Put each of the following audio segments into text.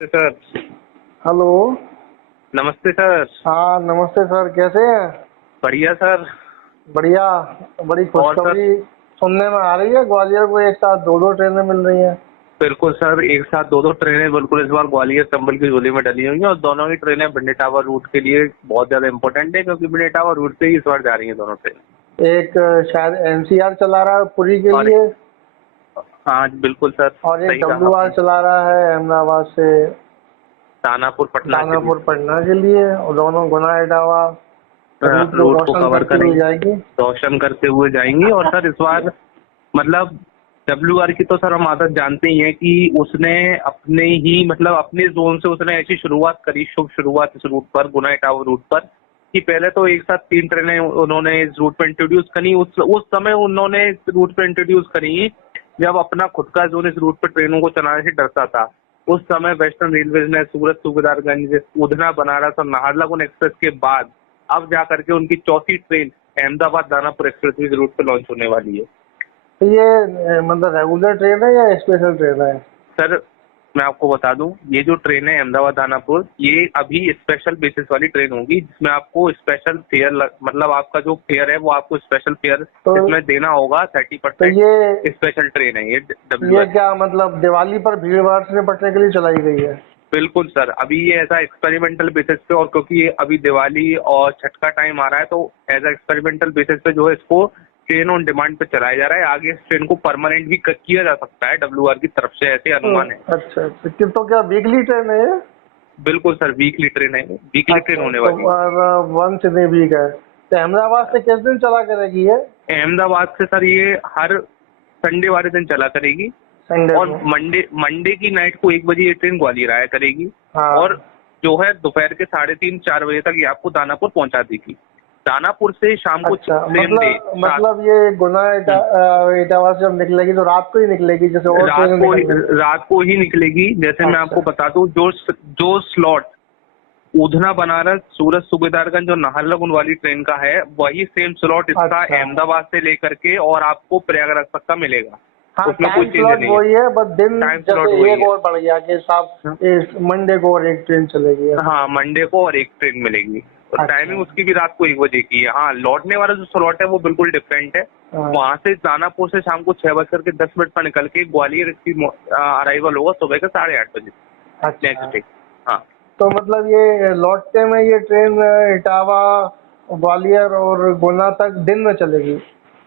Sir. Hello. नमस्ते sir. हाँ नमस्ते सर, कैसे हैं? बढ़िया सर। बढ़िया। बड़ी और सर खुशखबरी सुनने में आ रही है, ग्वालियर को एक साथ दो दो ट्रेनें मिल रही हैं। बिल्कुल सर, एक साथ दो दो ट्रेनें बिल्कुल इस बार ग्वालियर चंबल की झोली में डली हुई हैं और दोनों ही ट्रेनें भिंडी-टावर रूट के लिए बहुत ज्यादा इंपॉर्टेंट है, क्योंकि भिंडी-टावर रूट से ही इस बार जा रही हैं दोनों ट्रेन। एक शायद एनसीआर चला रहा है पुरी के और लिए, हाँ बिल्कुल सर, और एक सही कहा डब्ल्यूआर आपने। चला रहा है अहमदाबाद से दानापुर पटना के लिए दानापुर पटना के लिए, और दोनों गुना इटावा रूट को रूट को रोशन कवर करती हुई करेंगे, जाएगी। रोशन करते हुए जाएंगी। और सर इस बार मतलब डब्ल्यूआर की तो सर हम आदत जानते ही हैं कि उसने अपने ही मतलब अपने जोन से उसने ऐसी शुरुआत करी, शुभ शुरुआत इस रूट पर, गुना इटावा रूट पर, कि पहले तो एक साथ 3 ट्रेनें उन्होंने इस रूट पर इंट्रोड्यूस करी। उस समय उन्होंने इस रूट पर इंट्रोड्यूस करी जब अपना खुद का जोन इस रूट पर ट्रेनों को चलाने से डरता था। उस समय वेस्टर्न रेलवे ने सूरत, सूबेदारगंज, उधना, बनारस और नाहरलगुन एक्सप्रेस के बाद अब जा करके उनकी चौथी ट्रेन अहमदाबाद दानापुर एक्सप्रेस इस रूट पर लॉन्च होने वाली है। तो ये मतलब रेगुलर ट्रेन है या स्पेशल ट्रेन है? सर मैं आपको बता दूं, ये जो ट्रेन है अहमदाबाद दानापुर, ये अभी स्पेशल बेसिस वाली ट्रेन होगी, जिसमें आपको स्पेशल फेयर मतलब आपका जो फेयर है वो आपको स्पेशल फेयर तो इसमें देना होगा। तो 30% ये स्पेशल ट्रेन है ये ये डब्ल्यूआर। क्या मतलब दिवाली पर भीड़ भाड़ से निपटने के लिए चलाई गई है? बिल्कुल सर, अभी ये ऐसा एक्सपेरिमेंटल बेसिस पे, और क्योंकि ये अभी दिवाली और छठ का टाइम आ रहा है, तो एज एक्सपेरिमेंटल बेसिस पे जो है इसको ट्रेन ऑन डिमांड पे चलाया जा रहा है। आगे इस ट्रेन को परमानेंट भी किया जा सकता है डब्ल्यूआर की तरफ से, ऐसे अनुमान है। अच्छा अच्छा, तो क्या वीकली ट्रेन है ये? बिल्कुल सर, वीकली ट्रेन है, वीकली ट्रेन अच्छा, होने तो वाली वंस इन ए वीक है। तो अहमदाबाद से किस दिन चला करेगी ये? है। अहमदाबाद से सर ये हर संडे वाले दिन चला करेगी, संडे और को? मंडे मंडे की नाइट को 1 बजे ये ट्रेन ग्वालियर आया करेगी। और हाँ। जो है दोपहर के 3:30-4 बजे तक ये आपको दानापुर पहुंचा देगी। दानापुर से शाम को अच्छा, सेम डे सात। मतलब ये गुना इटावा से जब निकलेगी तो रात को ही निकलेगी, जैसे और ट्रेन निकल रही है? रात को ही निकलेगी। जैसे मैं अच्छा आपको बता दूं, जो स्लॉट उधना, बनारस, सूरत, सूबेदारगंज और नाहरलगुन वाली ट्रेन का है, वही सेम स्लॉट इसका अच्छा। अहमदाबाद से लेकर के और आपको प्रयागराज तक का मिलेगा। हाँ, उसमें कोई टाइम चेंज स्लॉट नहीं है, वही है, बस दिन टाइम स्लॉट जैसे वही एक है। और बढ़ गया कि साहब इस मंडे को और एक ट्रेन चलेगी ऐसा। हाँ, मंडे को और एक ट्रेन मिलेगी, और अच्छा। टाइमिंग उसकी भी रात को 1 बजे की है। हाँ, लौटने वाला जो स्लॉट है वो बिल्कुल डिफरेंट है। हाँ। वहां से दानापुर से शाम को 6:10 पर निकल के ग्वालियर इसकी अराइवल होगा सुबह के 8:30 बजे अच्छा, नेक्स्ट डे। हाँ तो मतलब ये लौटते में ये ट्रेन इटावा, ग्वालियर और गुना तक दिन में चलेगी?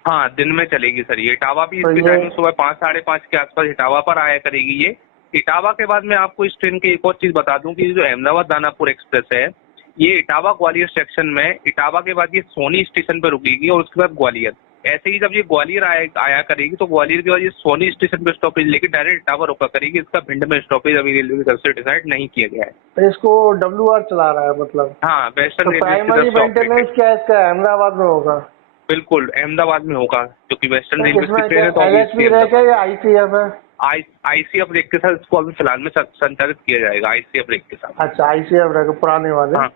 हाँ, दिन में चलेगी सर। ये इटावा भी, तो इसकी ये टाइमिंग सुबह 5-5:30 के आसपास इटावा पर आया करेगी ये। इटावा के बाद मैं आपको इस ट्रेन की एक और चीज बता दूं कि जो अहमदाबाद दानापुर एक्सप्रेस है, ये इटावा ग्वालियर सेक्शन में, इटावा के बाद ये सोनी स्टेशन पर रुकेगी और उसके बाद ग्वालियर। ऐसे ही जब ये ग्वालियर आया करेगी तो ग्वालियर के बाद ये सोनी स्टेशन पर स्टॉपेज लेके डायरेक्ट इटावा रुका करेगी। इसका भिंड में स्टॉपेज अभी रेलवे की तरफ से डिसाइड नहीं किया गया है। तो इसको डब्ल्यूआर चला रहा है मतलब? हाँ, वेस्टर्न तो रेलवे की तरफ प्राइमरी से ऑपरेटेड। मेंटेनेंस क्या इसका अहमदाबाद में होगा? बिल्कुल अहमदाबाद में होगा, क्योंकि वेस्टर्न तो रेलवे की इसमें ट्रेन क्या है तो ऑब्वियसली एलएचबी रह अहमदाबाद। गया या आईसीएफ है? आईसीएफ ब्रेक के साथ इसको अभी फिलहाल में संचालित किया जाएगा, आईसीएफ ब्रेक के साथ। अच्छा, आईसीएफ रह गया पुराने वाले। हाँ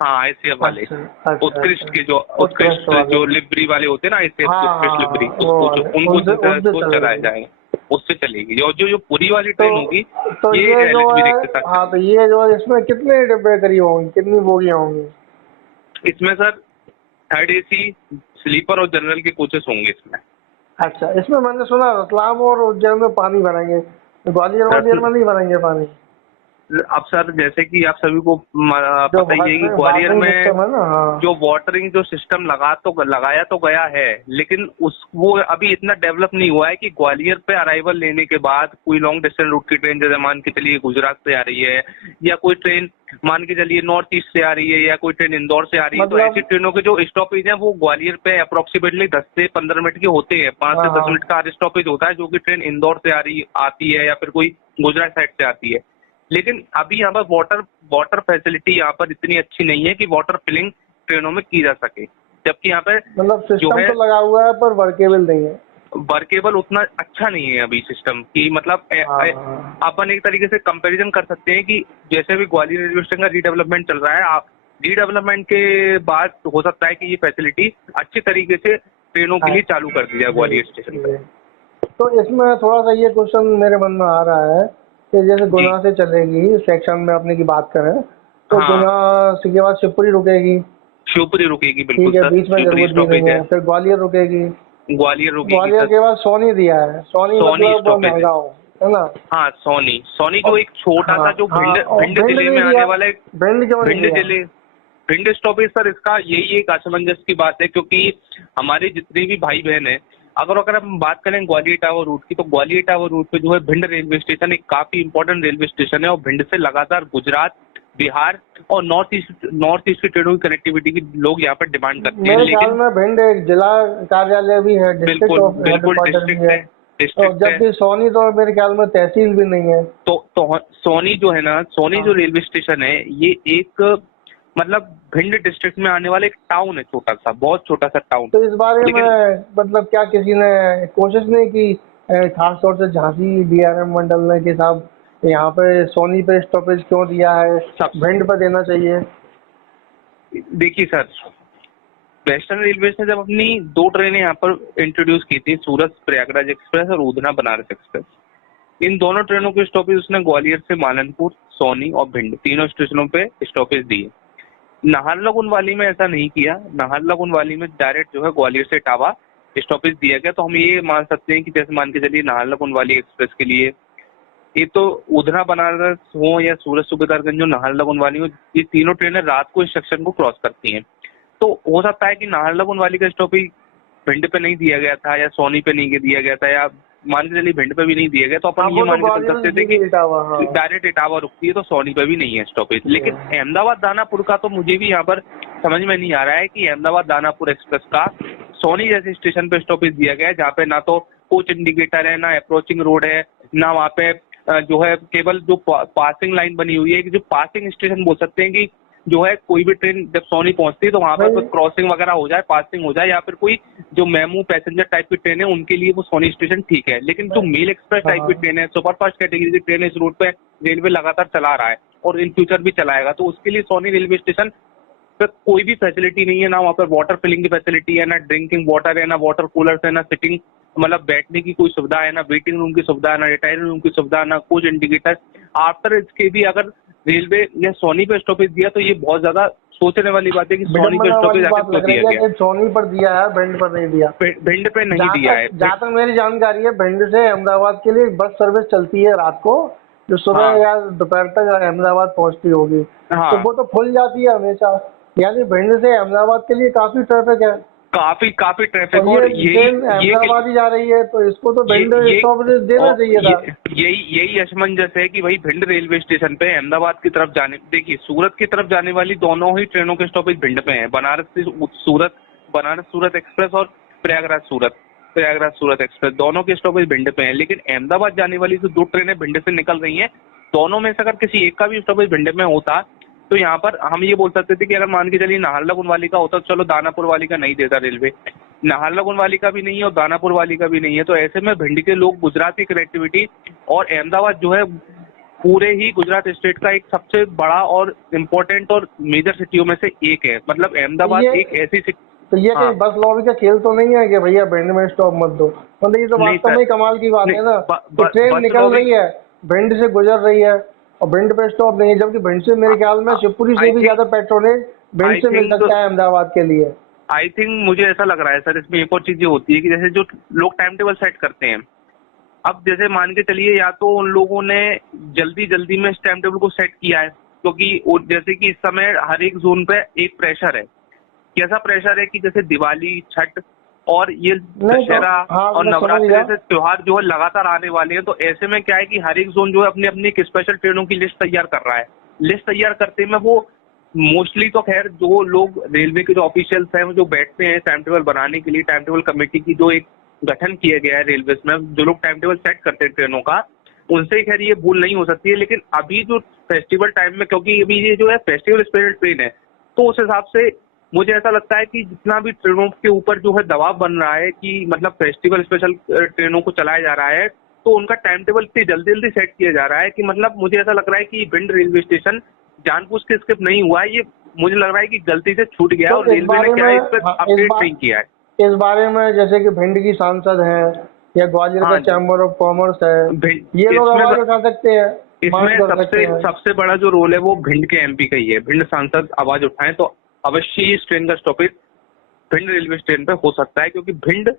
हाँ, आईसीएफ वाले अच्छा अच्छा उत्कृष्ट अच्छा। के जो उत्कृष्ट उत्कृष्ट वाले। जो लिब्री वाले होते हैं ना, आईसीएफ हाँ की हाँ उत्कृष्ट लिब्री, हाँ, वो वाले उनको उनसे उनसे तो चलाया चलेगी। जाएगा, उससे चलेगी। और जो जो पूरी वाली तो ट्रेन होगी तो ये ये जो एलएचबी है, ब्रेक के साथ हाँ, तो चलेगी। ये जो है इसमें कितने डिब्बे करीब होंगे, कितनी बोगियां होंगी? इसमें सर थर्ड एसी, स्लीपर और जनरल के कोचेस होंगे इसमें। अच्छा, इसमें मैंने सुना रतलाम और उज्जैन में पानी भरेंगे, ग्वालियर वालियर में नहीं भरेंगे पानी? अब सर जैसे कि आप सभी को जो पता ही है कि ग्वालियर वाटरिंग में सिस्टम है ना, हाँ। जो वाटरिंग जो सिस्टम लगाया तो गया है, लेकिन वो अभी इतना डेवलप नहीं हुआ है कि ग्वालियर पे अराइवल लेने के बाद कोई लॉन्ग डिस्टेंस रूट की ट्रेन, जैसे मान के चलिए गुजरात से आ रही है, या कोई ट्रेन मान के चलिए नॉर्थ ईस्ट से आ रही है, या कोई ट्रेन इंदौर से आ रही है, तो ऐसी मतलब ट्रेनों के जो स्टॉपेज हैं वो ग्वालियर पे अप्रोक्सीमेटली 10 से 15 मिनट के होते हैं। 5 हाँ से 10 हाँ। मिनट का स्टॉपेज होता है, जो कि ट्रेन इंदौर से आती है, या फिर कोई गुजरात साइड से आती है। लेकिन अभी यहाँ पर वाटर फैसिलिटी यहाँ पर इतनी अच्छी नहीं है कि वाटर फिलिंग ट्रेनों में की जा सके, जबकि यहाँ पे मतलब जो सिस्टम है तो लगा हुआ है पर वर्केबल नहीं है। वर्केबल उतना अच्छा नहीं है अभी सिस्टम की। मतलब हाँ। अपन एक तरीके से कंपैरिजन कर सकते हैं कि जैसे भी ग्वालियर रेलवे स्टेशन का रीडेवलपमेंट चल रहा है, आप रीडेवलपमेंट के बाद हो सकता है कि ये फैसिलिटी अच्छी तरीके से ट्रेनों के हाँ, लिए चालू कर दी जाए जी ग्वालियर स्टेशन पे। जी। तो इसमें थोड़ा सा ये क्वेश्चन मेरे मन में आ रहा है कि जैसे जी। गुना से चलेगी सेक्शन में अपने की बात करें तो हाँ, गुना से के बाद शिवपुरी रुकेगी, शिवपुरी रुकेगी, बिल्कुल ठीक है, सर, बीच में शिवपुरी जरूरत दी गई स्टॉपेज है। है। फिर ग्वालियर रुकेगी, ग्वालियर रुकेगी ग्वालियर सर। के बाद सोनी दिया है, सोनी सोनी मतलब स्टॉपेज है। महंगा हो, है ना। हाँ, सोनी, सोनी जो और एक छोटा हाँ सा जो हाँ, भिंड और भिंड भिंड जिले नहीं में आने दिया, वाला एक भिंड क्यों नहीं भिंड दिया? जिले भिंड स्टॉपेज सर, इसका यही एक असमंजस की बात है, क्योंकि हमारे जितने भी भाई बहन हैं, अगर अगर हम बात करें ग्वालियर टावर रूट की, तो ग्वालियर टावर रूट पे जो है भिंड रेलवे स्टेशन एक काफी इंपॉर्टेंट रेलवे स्टेशन है, और भिंड से लगातार गुजरात, बिहार और नॉर्थ ईस्ट की ट्रेनों की कनेक्टिविटी की लोग यहाँ पर डिमांड करते हैं। मेरे ख्याल लेकिन में भिंड एक जिला कार्यालय भी है, डिस्ट्रिक्ट बिल्कुल ऑफ बिल्कुल हेडक्वार्टर भी डिस्ट्रिक्ट है। है, और डिस्ट्रिक्ट है। जबकि सोनी तो मेरे ख्याल में तहसील भी नहीं है। तो सोनी जो है ना, सोनी जो हाँ, रेलवे स्टेशन है, ये एक मतलब भिंड डिस्ट्रिक्ट में आने वाला एक टाउन है, छोटा सा, बहुत छोटा सा टाउन। तो इस बारे लेकिन में मतलब क्या किसी ने कोशिश नहीं की, खास तौर से झांसी डीआरएम मंडल ने, कि साहब यहाँ पे सोनी पे स्टॉपेज क्यों दिया है, सब भिंड पे देना चाहिए? देखिए सर, वेस्टर्न रेलवे ने जब अपनी 2 ट्रेनें यहाँ पर इंट्रोड्यूस की थी, सूरत प्रयागराज एक्सप्रेस और उधना बनारस एक्सप्रेस, इन दोनों ट्रेनों के स्टॉपेज उसने ग्वालियर से मालनपुर, सोनी और भिंड तीनों स्टेशनों पे स्टॉपेज दिए। नाहरलगुन वाली में ऐसा नहीं किया। नाहरलगुन वाली में डायरेक्ट जो है ग्वालियर से इटावा स्टॉपेज दिया गया। तो हम ये मान सकते हैं कि जैसे मान के चलिए नाहरलगुन वाली एक्सप्रेस के लिए ये तो उधना बनारस हो या सूरत सुबेदारगंज हो, नाहरलगुन वाली हो, ये तीनों ट्रेनें रात को इस सेक्शन को क्रॉस करती हैं। तो हो सकता है कि नाहरलगुन वाली का स्टॉपेज भिंड पे नहीं दिया गया था, या सोनी पे नहीं दिया गया था, या मान के चलिए भिंड पे भी नहीं दिया गया, तो हाँ, अपन ये वो तो मान के चल ग्वालियर सकते से थे कि सीधी इटावा, हाँ। डायरेक्ट इटावा रुकती है, तो सोनी पे भी नहीं है स्टॉपेज। लेकिन अहमदाबाद दानापुर का तो मुझे भी यहाँ पर समझ में नहीं आ रहा है कि अहमदाबाद दानापुर एक्सप्रेस का सोनी जैसे स्टेशन पे स्टॉपेज दिया गया है, जहाँ पे ना तो कोच इंडिकेटर है, ना अप्रोचिंग रोड है, ना वहाँ पे जो है केवल जो पासिंग लाइन बनी हुई है, कि जो पासिंग स्टेशन बोल सकते हैं, कि जो है कोई भी ट्रेन जब सोनी पहुंचती है तो वहां पर भाई, क्रॉसिंग वगैरह हो जाए, पासिंग हो जाए, या फिर कोई जो मेमू पैसेंजर टाइप की ट्रेन है उनके लिए वो सोनी स्टेशन ठीक है। लेकिन जो मेल एक्सप्रेस टाइप की हाँ, ट्रेन है, सुपरफास्ट कैटेगरी की ट्रेन इस रूट पे रेलवे लगातार चला रहा है और इन फ्यूचर भी चलाएगा, तो उसके लिए सोनी रेलवे स्टेशन पे कोई भी फैसिलिटी नहीं है। ना वहाँ पर वाटर फिलिंग की फैसिलिटी है, ना ड्रिंकिंग वाटर है, ना वाटर कूलर है, ना सिटिंग मतलब बैठने की कोई सुविधा है, ना वेटिंग रूम की सुविधा, ना रिटायरिंग रूम की सुविधा, ना कोच इंडिकेटर। आफ्टर इसके भी अगर रेलवे या सोनी पे स्टॉपेज दिया तो ये बहुत ज्यादा सोचने वाली बात है कि सोनी पे विडम्बना स्टॉपेज वाली आखिर बात क्यों लग दिया रही है गया, कि सोनी पर दिया है, भिंड पर नहीं दिया। भिंड पे नहीं दिया है। जहाँ तक मेरी जानकारी है, भिंड से अहमदाबाद के लिए बस सर्विस चलती है रात को, जो सुबह हाँ या दोपहर तक अहमदाबाद पहुंचती होगी। तो हाँ, वो तो खुल जाती है हमेशा, यानी भिंड से अहमदाबाद के लिए काफी ट्रैफिक है। काफी काफी ट्रैफिक। और और ये यही ट्रेन ये अहमदाबाद ही जा रही है, तो इसको तो ये भिंड ये स्टॉपेज देना और चाहिए था। यही असमंजस है कि भाई भिंड रेलवे स्टेशन पे अहमदाबाद की तरफ जाने, देखिए सूरत की तरफ जाने वाली दोनों ही ट्रेनों के स्टॉपेज भिंड पे हैं, बनारस सूरत एक्सप्रेस और प्रयागराज सूरत एक्सप्रेस, दोनों के स्टॉपेज भिंड पे हैं। लेकिन अहमदाबाद जाने वाली जो 2 ट्रेनें भिंड से निकल रही हैं, दोनों में से अगर किसी एक का भी स्टॉपेज भिंड में होता तो यहाँ पर हम ये बोल सकते थे कि अगर मान के चलिए नाहरलगुन वाली का होता तो चलो दानापुर वाली का नहीं देता रेलवे, नाहरलगुन वाली का भी नहीं है और दानापुर वाली का भी नहीं है, तो ऐसे में भिंड के लोग गुजरात की कनेक्टिविटी, और अहमदाबाद जो है पूरे ही गुजरात स्टेट का एक सबसे बड़ा और इम्पोर्टेंट और मेजर सिटियों में से एक है। मतलब अहमदाबाद ये एक ऐसी तो ये हाँ कहीं बस लॉबी का खेल तो नहीं है कि भैया भिंड में स्टॉप मत दो? मतलब ये तो नहीं वास्तव सर, में ही कमाल की बात नहीं है ना, कि ट्रेन बस निकल लॉबी, रही है, भिंड से गुजर रही है, और भिंड पे स्टॉप नहीं है, जबकि भिंड से मेरे ख्याल में शिवपुरी से आई भी थिंक ज्यादा पेट्रोनेज भिंड आई से मिल थिंक सकता है अहमदाबाद के लिए। आई थिंक मुझे ऐसा लग रहा है सर, इसमें एक और चीज ये होती है कि जैसे जो लोग टाइम टेबल सेट करते हैं, अब जैसे मान के चलिए या तो उन लोगों ने जल्दी जल्दी में इस टाइम टेबल को सेट किया है, क्योंकि जैसे कि इस समय हर एक जोन पे एक प्रेशर है। कैसा प्रेशर है कि जैसे दिवाली, छठ और ये नहीं तो दशहरा हाँ, और मैं समझ नवरात्रि गया। जैसे त्योहार जो है लगातार आने वाले हैं, तो ऐसे में क्या है कि हर एक जोन जो है अपनी अपनी एक स्पेशल ट्रेनों की लिस्ट तैयार कर रहा है। लिस्ट तैयार करते में वो मोस्टली तो खैर जो लोग रेलवे के जो ऑफिशियल्स हैं वो जो बैठते हैं टाइम टेबल बनाने के लिए, टाइम टेबल कमेटी की जो एक गठन किया गया है रेलवे में, जो लोग टाइम टेबल सेट करते हैं ट्रेनों का, उनसे खैर ये भूल नहीं हो सकती है। लेकिन अभी जो फेस्टिवल टाइम में, क्योंकि अभी ये जो है फेस्टिवल स्पेशल ट्रेन है, तो उस हिसाब से मुझे ऐसा लगता है कि जितना भी ट्रेनों के ऊपर जो है दबाव बन रहा है कि मतलब फेस्टिवल स्पेशल ट्रेनों को चलाया जा रहा है, तो उनका टाइम टेबल इतनी जल्दी जल्दी सेट किया जा रहा है कि मतलब मुझे ऐसा लग रहा है कि भिंड रेलवे स्टेशन जानबूझ के स्किप नहीं हुआ है, ये मुझे लग रहा है कि गलती से छूट गया है, और तो इस रेलवे ने बारे क्या है में इस पर हाँ, अपडेट नहीं किया है। इस बारे में जैसे कि भिंड की सांसद हैं, या ग्वालियर का हाँ जी। चैम्बर ऑफ कॉमर्स है, भिंड ये लोग इसमें आवाज उठा सकते हैं, मांग इसमें कर सकते सबसे हैं। सबसे बड़ा जो रोल है वो भिंड के एमपी का ही है। भिंड सांसद आवाज उठाएं तो अवश्य ही इस ट्रेन का स्टॉपेज भिंड रेलवे स्टेशन पे हो सकता है, क्योंकि भिंड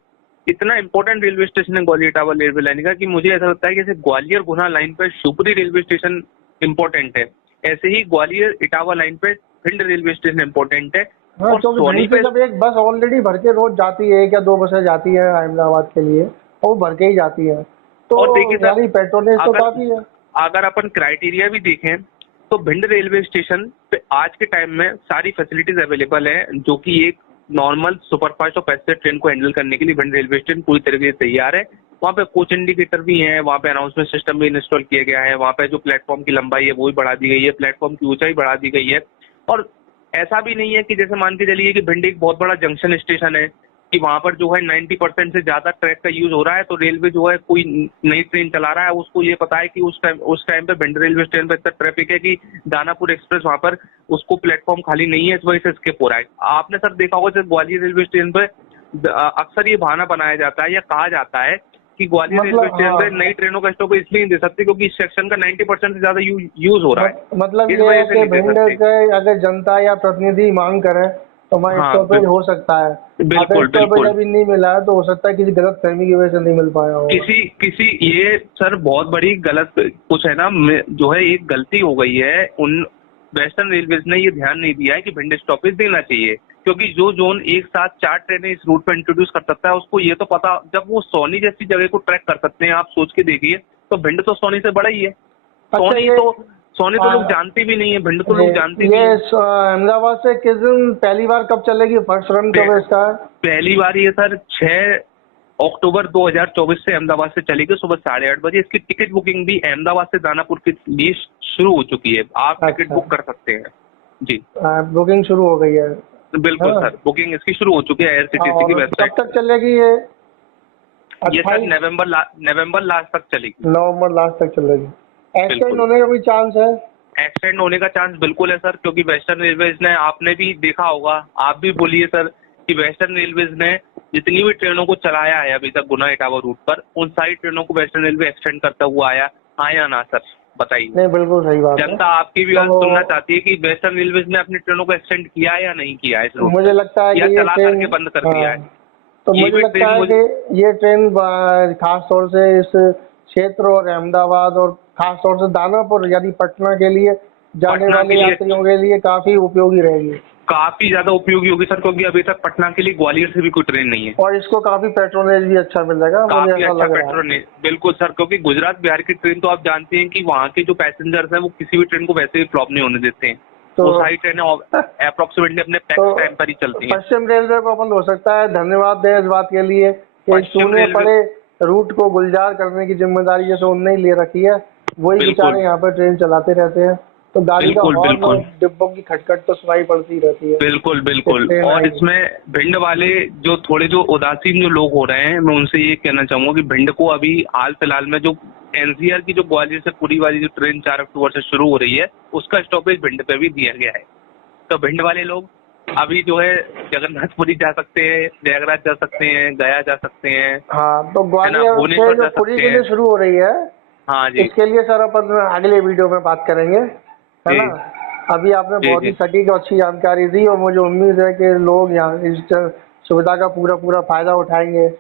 इतना इंपॉर्टेंट रेलवे स्टेशन है ग्वालियर इटावा रेलवे लाइन का कि मुझे ऐसा लगता है कि जैसे ग्वालियर गुना लाइन पे शिवपुरी रेलवे स्टेशन इंपॉर्टेंट है, ऐसे ही ग्वालियर इटावा लाइन पे भिंड रेलवे स्टेशन इंपॉर्टेंट है। हाँ, और क्योंकि सोनी भिंड से पे जब एक बस ऑलरेडी भर के रोज जाती है, एक या दो बसें जाती है अहमदाबाद के लिए, और वो भर के ही जाती है, तो और देखिए सर, यानी पेट्रोलेज तो काफी है। अगर अपन क्राइटेरिया भी देखें तो भिंड रेलवे स्टेशन पे आज के टाइम में सारी फैसिलिटीज अवेलेबल है, जो कि एक नॉर्मल सुपरफास्ट और पैसेंजर ट्रेन को हैंडल करने के लिए भिंड रेलवे स्टेशन पूरी तरीके से तैयार है। वहाँ पे कोच इंडिकेटर भी है, वहाँ पे अनाउंसमेंट सिस्टम भी इंस्टॉल किया गया है, वहाँ पे जो प्लेटफॉर्म की लंबाई है वो भी बढ़ा दी गई है, प्लेटफॉर्म की ऊंचाई बढ़ा दी गई है। और ऐसा भी नहीं है कि जैसे मान के चलिए कि भिंड एक बहुत बड़ा जंक्शन स्टेशन है कि वहां पर जो है 90% से ज्यादा ट्रैक का यूज हो रहा है, तो रेलवे जो है कोई नई ट्रेन चला रहा है उसको ये पता है कि उस टाइम पे भिंड रेलवे स्टेशन पे इतना ट्रैफिक है कि दानापुर एक्सप्रेस वहां पर उसको प्लेटफॉर्म खाली नहीं है, इस वजह से स्किप हो रहा है। आपने सर देखा होगा जब ग्वालियर रेलवे स्टेशन पे अक्सर ये बहाना बनाया जाता है या कहा जाता है कि ग्वालियर मतलब रेलवे स्टेशन पे हाँ, नई ट्रेनों का स्टॉप इसलिए नहीं दे सकते क्योंकि इस सेक्शन का 90% से ज्यादा यूज हो रहा है, मतलब इस ये है वजह से कि नहीं दे भिंड सकते। के अगर जनता या प्रतिनिधि मांग करे तो वहाँ हाँ स्टॉपेज हो सकता है। अगर बिल्कुल स्टॉपेज बिल्कुल। अभी नहीं मिला है तो हो सकता है किसी गलत फहमी की वजह से नहीं मिल पाया होगा। किसी किसी ये सर बहुत बड़ी गलत कुछ है ना, जो है एक गलती हो गई है, उन वेस्टर्न रेलवेज ने ये ध्यान नहीं दिया है कि भिंड स्टॉपेज देना चाहिए, क्योंकि जो जोन एक साथ 4 ट्रेनें इस रूट पर इंट्रोड्यूस कर सकता है उसको ये तो पता, जब वो सोनी जैसी जगह को ट्रैक कर सकते हैं, आप सोच के देखिए, तो भिंड तो सोनी से बड़ा ही है। अच्छा, सोनी तो लोग जानते भी नहीं है, भिंड तो लोग जानते भी ये हैं। अहमदाबाद से किस दिन पहली बार कब चलेगी, फर्स्ट रन कब है इसका? पहली बार ये सर 6 अक्टूबर 2024 से अहमदाबाद से चलेगी सुबह 8:30 बजे। इसकी टिकट बुकिंग भी अहमदाबाद से दानापुर के लिए शुरू हो चुकी है, आप टिकट अच्छा। बुक कर सकते हैं जी। बुकिंग शुरू हो गई है? बिल्कुल हाँ। सर, बुकिंग इसकी शुरू हो चुकी है आईआरसीटीसी की और वेबसाइट। कब तक चलेगी ये? ये सर 28 नवंबर लास्ट तक चलेगी। नवंबर लास्ट तक चलेगी। एक्सटेंड बिल्कुल। होने का कोई चांस है? एक्सटेंड होने का चांस बिल्कुल है सर, क्योंकि वेस्टर्न रेलवेज ने, आपने भी देखा होगा, आप भी बोलिए सर, कि वेस्टर्न रेलवेज ने जितनी भी ट्रेनों को चलाया है अभी तक गुना इटावा रूट पर, उन सारी ट्रेनों को वेस्टर्न रेलवे एक्सटेंड करता हुआ आया ना सर, बताइए। नहीं, बिल्कुल सही बात है। जनता आपकी भी बात तो सुनना चाहती है कि वेस्टर्न रेलवेज ने अपनी ट्रेनों को एक्सटेंड किया है या नहीं किया है इस रूट मुझे पर, लगता है या कि ये चला ट्रेन, करके बंद कर दिया है। तो ये मुझे भी लगता ट्रेन है कि ये ट्रेन खास तौर से इस क्षेत्र और अहमदाबाद और खास तौर से दानापुर यानी पटना के लिए जाने पटना वाले के लिए यात्रियों के लिए काफी उपयोगी रहेगी। काफी ज्यादा उपयोगी होगी सर, क्योंकि अभी तक पटना के लिए ग्वालियर से भी कोई ट्रेन नहीं है। और इसको काफी पेट्रोलेज भी अच्छा मिलेगा, मुझे काफी ऐसा अच्छा लग रहा है। पेट्रोल नहीं, बिल्कुल सर, क्योंकि गुजरात बिहार की ट्रेन तो आप जानते हैं कि वहाँ के जो पैसेंजर्स हैं वो किसी भी ट्रेन को वैसे भी फ्लॉप नहीं होने देते हैं। तो वो सारी ट्रेनें अप्रोक्सीमेटली अपने टैक्स टाइम पर ही चलती हैं। पश्चिम रेलवे को अपन हो सकता है धन्यवाद दें इस बात के लिए कि पश्चिम चूने रेलवे पड़े रूट को गुलजार करने की जिम्मेदारी जैसे उनने ही ले रखी है, वही बिल्कुल। बेचारे यहाँ पर ट्रेन चलाते रहते हैं, तो गाड़ी का बिल्कुल, हॉर्न और बिल्कुल। डिब्बों की खटखट तो सुनाई पड़ती रहती है। बिल्कुल बिल्कुल। ट्रेन और आएगी। इसमें भिंड वाले जो थोड़े जो उदासीन जो लोग हो रहे हैं, मैं उनसे ये कहना चाहूंगा कि भिंड को अभी हाल फिलहाल में जो एनसीआर की जो ग्वालियर से पुरी वाली जो ट्रेन 4 अक्टूबर से शुरू हो रही है, उसका स्टॉपेज भिंड पे भी दिया गया है। तो भिंड वाले लोग अभी जो है जगन्नाथपुरी जा सकते हैं, प्रयागराज जा सकते हैं, गया जा सकते हैं। हाँ, तो ग्वालियर से भुवनेश्वर जो जा पुरी सकते के लिए हैं। शुरू हो रही है, हाँ जी इसके लिए सर अपन अगले वीडियो में बात करेंगे, है जी ना। अभी आपने जी बहुत ही जी। सटीक और अच्छी जानकारी दी और मुझे उम्मीद है कि लोग यहाँ इस सुविधा का पूरा फायदा उठाएंगे,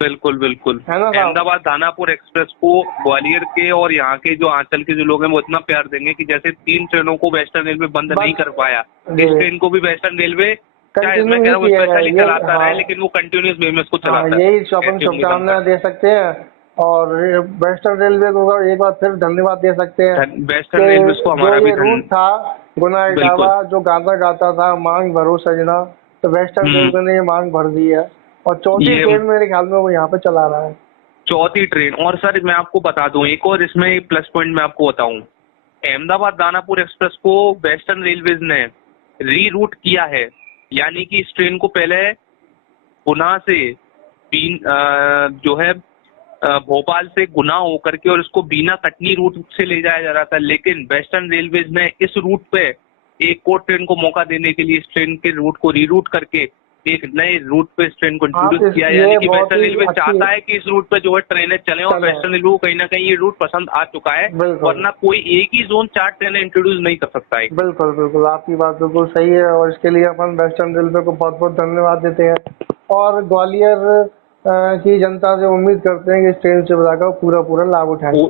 बिल्कुल बिल्कुल। है ना साहब। अहमदाबाद दानापुर एक्सप्रेस को ग्वालियर के और यहाँ के जो आंचल के जो लोग हैं वो इतना प्यार देंगे कि जैसे 3 ट्रेनों को वेस्टर्न रेलवे बंद नहीं कर पाया, इस ट्रेन को भी वेस्टर्न रेलवे, चाहे मैं कह रहा हूँ स्पेशली चलाता रहे, लेकिन वो कंटिन्यूस वे में इसको चलाता है। यही अपन शुभकामनाएं दे सकते हैं और वेस्टर्न रेलवे को एक बार फिर धन्यवाद दे सकते हैं। वेस्टर्न रेलवे को हमारा जो भी ये रूट था गुना इटावा, जो गाता गाता था मांग भरो सजना, तो वेस्टर्न रेलवे ने ये मांग भर दी है और चौथी ट्रेन मेरे ख्याल में वो यहाँ पे चला रहा है। चौथी ट्रेन। और सर मैं आपको बता दूं एक और इसमें प्लस पॉइंट मैं आपको बताऊं, अहमदाबाद दानापुर एक्सप्रेस को वेस्टर्न रेलवेज ने री रूट किया है, यानी कि इस ट्रेन को पहले गुना से जो है भोपाल से गुना होकर के और इसको बीना कटनी रूट से ले जाया जा रहा था, लेकिन वेस्टर्न रेलवेज ने इस रूट पे एक और ट्रेन को मौका देने के लिए इस ट्रेन के रूट को रीरूट करके एक नए रूट पे इस ट्रेन को हाँ, इंट्रोड्यूस किया, ये यानी कि बहुत वेस्टर्न ही रेलवे अच्छी चाहता है कि इस रूट पे जो है ट्रेनें चलें, और चलें। वेस्टर्न रेलवे को कहीं ना कहीं ये रूट पसंद आ चुका है, बिल्कुल। वरना कोई एक ही जोन 4 ट्रेनें इंट्रोड्यूस नहीं कर सकता है। बिल्कुल बिल्कुल, आपकी बात बिल्कुल सही है, और इसके लिए अपन वेस्टर्न रेलवे को बहुत बहुत धन्यवाद देते हैं, और ग्वालियर की जनता से उम्मीद करते हैं कि इस ट्रेन सुविधा का पूरा पूरा लाभ उठाएंगे।